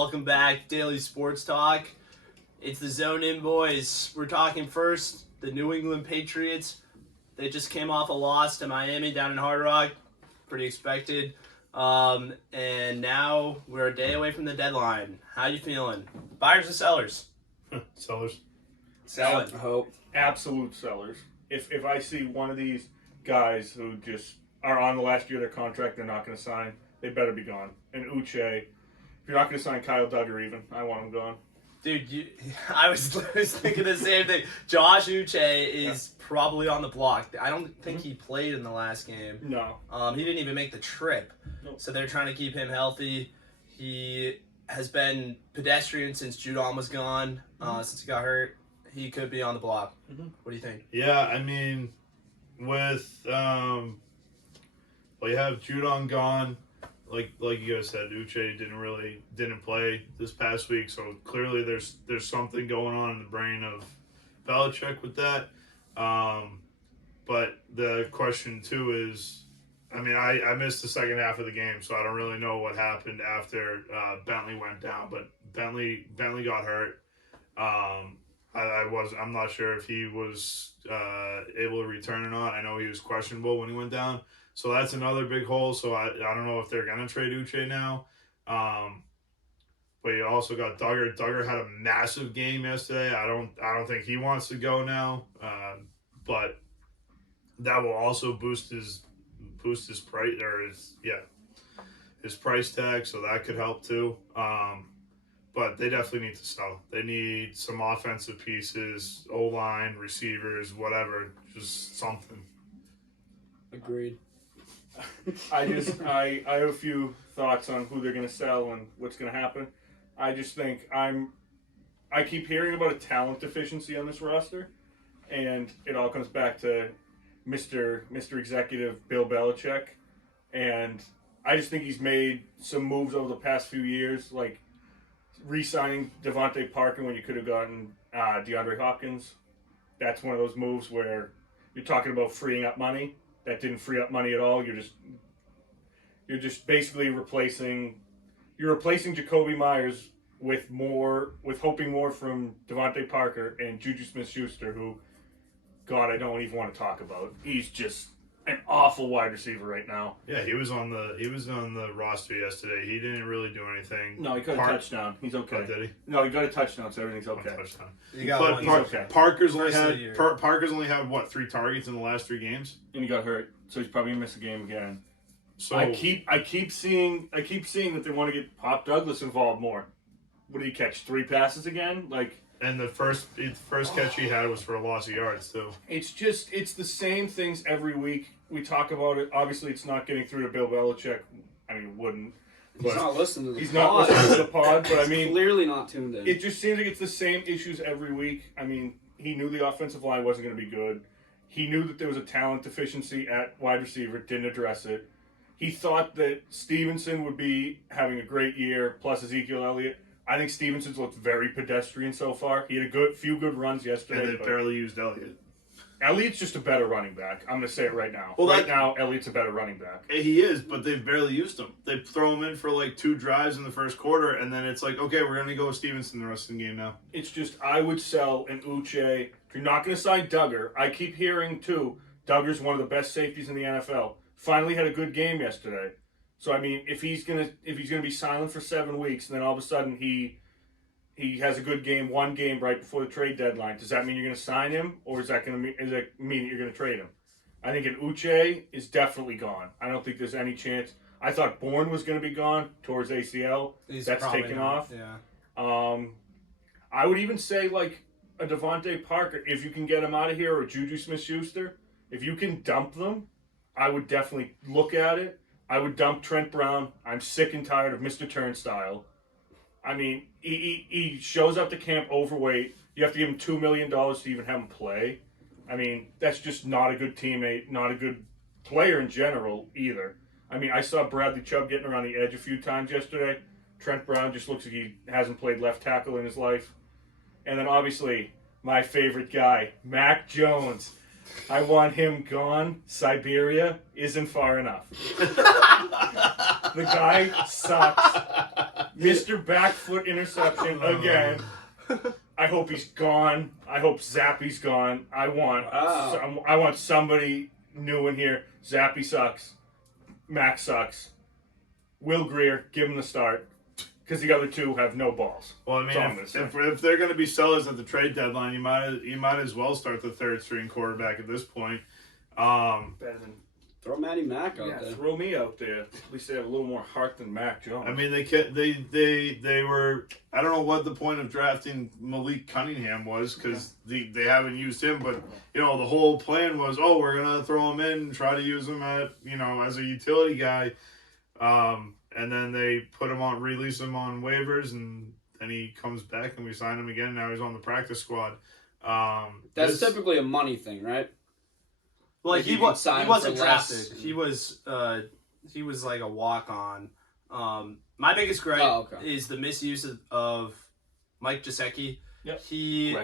Welcome back, Daily Sports Talk. It's the Zone In Boys. We're talking first, the New England Patriots. They just came off a loss to Miami down in Hard Rock. Pretty expected. And now we're a day away from the deadline. How you feeling? Buyers or sellers? Sellers. Selling. I hope. Absolute sellers. If I see one of these guys who just are on the last year of their contract, they're not going to sign, they better be gone. And Uche, if you're not going to sign Kyle Duggar even, I want him gone. Dude, I was thinking the same thing. Josh Uche is probably on the block. I don't think he played in the last game. No. He didn't even make the trip. Nope. So they're trying to keep him healthy. He has been pedestrian since Judon was gone, since he got hurt. He could be on the block. What do you think? Yeah, I mean, with you have Judon gone, like you guys said, Uche didn't play this past week, so clearly there's something going on in the brain of Belichick with that. But the question too is, I mean, I missed the second half of the game, so I don't really know what happened after Bentley went down. But Bentley got hurt. I'm not sure if he was able to return or not. I know he was questionable when he went down, so that's another big hole. So I don't know if they're gonna trade Uche now. But you also got Duggar. Duggar had a massive game yesterday. I don't think he wants to go now. But that will also boost his price his price tag, so that could help too. But they definitely need to sell. They need some offensive pieces, O-line, receivers, whatever, just something. Agreed. I have a few thoughts on who they're going to sell and what's going to happen. I just think I keep hearing about a talent deficiency on this roster, and it all comes back to Mr. Executive Bill Belichick, and I just think he's made some moves over the past few years, like re-signing Devontae Parker when you could have gotten DeAndre Hopkins. That's one of those moves where you're talking about freeing up money. That didn't free up money at all. You're just basically replacing Jacoby Myers with hoping more from Devontae Parker and Juju Smith-Schuster, who, God, I don't even want to talk about. He's just an awful wide receiver right now. Yeah, he was on the roster yesterday. He didn't really do anything. No, he got a touchdown. He's okay. Oh, did he? No, he got a touchdown, so everything's okay. Touchdown. You got But one. He's okay. Parker's only First of the year. had Parker's only had what, 3 targets in the last 3 games. And he got hurt, so he's probably gonna miss a game again. So I keep seeing that they want to get Pop Douglas involved more. What did he catch? 3 passes again? Like, and the first catch he had was for a loss of yards too. it's the same things every week. We talk about it. Obviously, it's not getting through to Bill Belichick. I mean, it wouldn't. He's not listening to the He's pod. not listening to the pod, but I He's mean, clearly not tuned in. it just seems like it's the same issues every week. I mean, he knew the offensive line wasn't going to be good. He knew that there was a talent deficiency at wide receiver, didn't address it. He thought that Stevenson would be having a great year, plus Ezekiel Elliott. I think Stevenson's looked very pedestrian so far. He had a few good runs yesterday. And they but barely used Elliott. Elliott's just a better running back. I'm going to say it right now. Well, now, Elliott's a better running back. He is, but they've barely used him. They throw him in for like 2 drives in the first quarter, and then it's like, okay, we're going to go with Stevenson the rest of the game now. It's just, I would sell an Uche. If you're not going to sign Duggar, I keep hearing, too, Duggar's one of the best safeties in the NFL. Finally had a good game yesterday. So, I mean, if he's gonna be silent for 7 weeks, and then all of a sudden he has a good game, 1 game right before the trade deadline, does that mean you're going to sign him, or does that mean that you're going to trade him? I think an Uche is definitely gone. I don't think there's any chance. I thought Bourne was going to be gone towards ACL. That's taken off. Yeah. I would even say like a Devontae Parker, if you can get him out of here, or Juju Smith-Schuster, if you can dump them, I would definitely look at it. I would dump Trent Brown. I'm sick and tired of Mr. Turnstile. I mean, he shows up to camp overweight. You have to give him $2 million to even have him play. I mean, that's just not a good teammate, not a good player in general either. I mean, I saw Bradley Chubb getting around the edge a few times yesterday. Trent Brown just looks like he hasn't played left tackle in his life. And then obviously, my favorite guy, Mac Jones. I want him gone. Siberia isn't far enough. The guy sucks. Mr. Backfoot interception again. I hope he's gone. I hope Zappy's gone. I want somebody new in here. Zappy sucks. Mac sucks. Will Greer, give him the start. Because the other two have no balls. Well, I mean, if they're going to be sellers at the trade deadline, you might as well start the third string quarterback at this point. Throw Matty Mac out there. Throw me out there. At least they have a little more heart than Mac Jones. I mean, they were. I don't know what the point of drafting Malik Cunningham was because they haven't used him. But the whole plan was, we're gonna throw him in and try to use him at as a utility guy. And then they release him on waivers, and then he comes back and we sign him again. Now he's on the practice squad. That's typically a money thing, right? Well, Like he wasn't drafted. He was like a walk on. My biggest gripe is the misuse of Mike Gesicki. Yep. He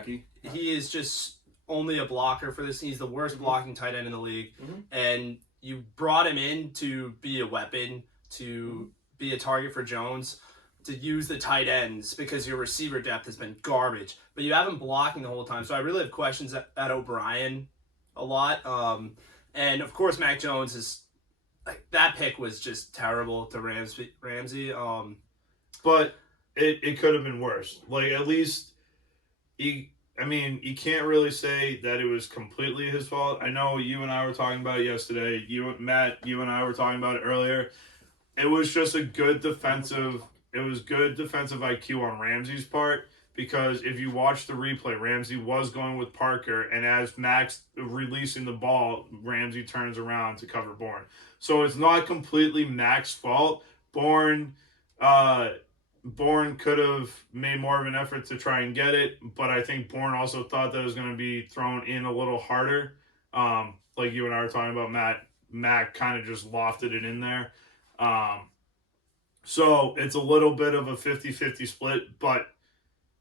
is just only a blocker for this. He's the worst blocking tight end in the league, and you brought him in to be a weapon, to be a target for Jones, to use the tight ends because your receiver depth has been garbage. But you have him blocking the whole time, so I really have questions at O'Brien a lot. And of course, Mac Jones is that pick was just terrible to Ramsey. But it could have been worse. Like at least you can't really say that it was completely his fault. I know you and I were talking about it yesterday. You and I were talking about it earlier. It was just a good defensive IQ on Ramsey's part. Because if you watch the replay, Ramsey was going with Parker, and as Max releasing the ball, Ramsey turns around to cover Bourne. So it's not completely Mac's fault. Bourne could have made more of an effort to try and get it, but I think Bourne also thought that it was going to be thrown in a little harder. Like you and I were talking about, Mac kind of just lofted it in there. So it's a little bit of a 50-50 split, but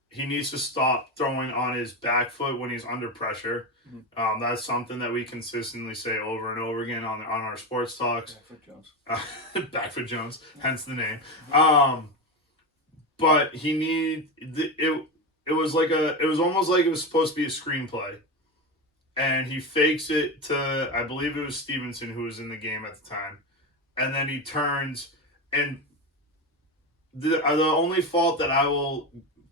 he needs to stop throwing on his back foot when he's under pressure. That's something that we consistently say over and over again on our sports talks. Backfoot Jones, hence the name. But he it was almost like it was supposed to be a screenplay, and he fakes it to, I believe it was Stevenson who was in the game at the time, and then he turns, and the only fault that I will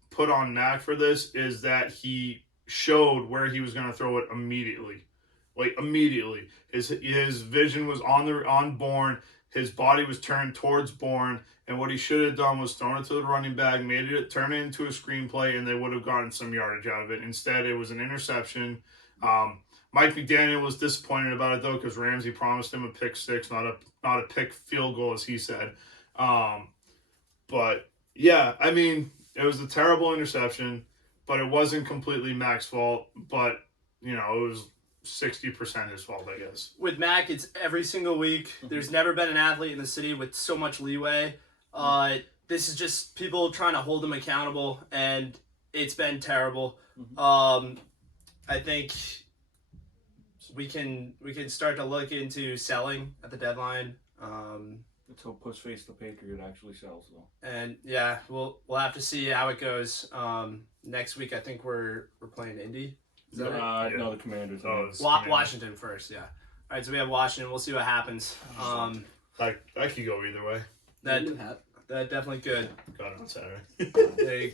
put on Mac for this is that he showed where he was going to throw it immediately. Like immediately. His vision was on Bourne. His body was turned towards Bourne, and what he should have done was thrown it to the running back, turn it into a screenplay, and they would have gotten some yardage out of it. Instead, it was an interception. Mike McDaniel was disappointed about it though, because Ramsey promised him a pick six, not a pick field goal as he said. But yeah, I mean, it was a terrible interception, but it wasn't completely Mac's fault. But, it was 60% his fault, I guess. With Mac, it's every single week. There's never been an athlete in the city with so much leeway. This is just people trying to hold him accountable, and it's been terrible. I think we can start to look into selling at the deadline. Let's hope Pussface the Patriot actually sells, though. And yeah, we'll have to see how it goes. Next week, I think we're playing Indy. Is that it? No, the Commanders. Washington first, yeah. All right, so we have Washington. We'll see what happens. That could go either way. That definitely could. Got it on Saturday. There you go.